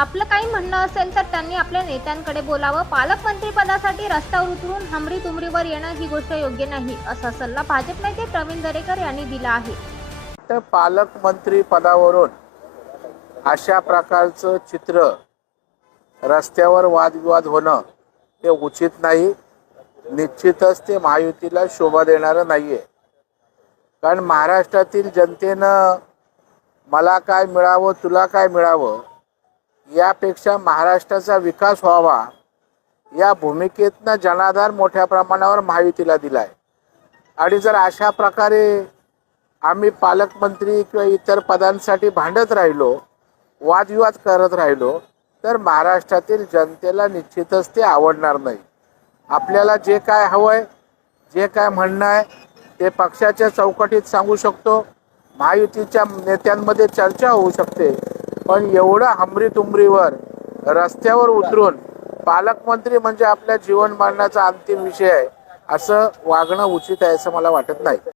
आपलं काही म्हणणं असेल तर त्यांनी आपल्या नेत्यांकडे बोलावं. पालकमंत्री पदासाठी रस्त्यावर उतरून हमरी तुमरीवर येणं ही गोष्ट योग्य नाही, असा सल्ला भाजप नेते प्रवीण दरेकर यांनी दिला आहे. तर पालकमंत्री पदावरून अशा प्रकारचं चित्र रस्त्यावर वादविवाद होणं हे उचित नाही. निश्चितच ते महायुतीला शोभा देणारं नाहीये. कारण महाराष्ट्रातील जनतेनं मला काय मिळावं तुला काय मिळावं यापेक्षा महाराष्ट्राचा विकास व्हावा या भूमिकेतनं जनाधार मोठ्या प्रमाणावर महायुतीला दिलाय. आणि जर अशा प्रकारे आम्ही पालकमंत्री किंवा इतर पदांसाठी भांडत राहिलो, वादविवाद करत राहिलो, तर महाराष्ट्रातील जनतेला निश्चितच ते आवडणार नाही. आपल्याला जे काय हवंय, जे काय म्हणणं आहे ते पक्षाच्या चौकटीत सांगू शकतो, महायुतीच्या नेत्यांमध्ये चर्चा होऊ शकते. पण एवढं हमरी तुमरीवर रस्त्यावर उतरून पालकमंत्री म्हणजे आपल्या जीवन मरणाचा अंतिम विषय आहे असं वागणं उचित आहे असं मला वाटत नाही.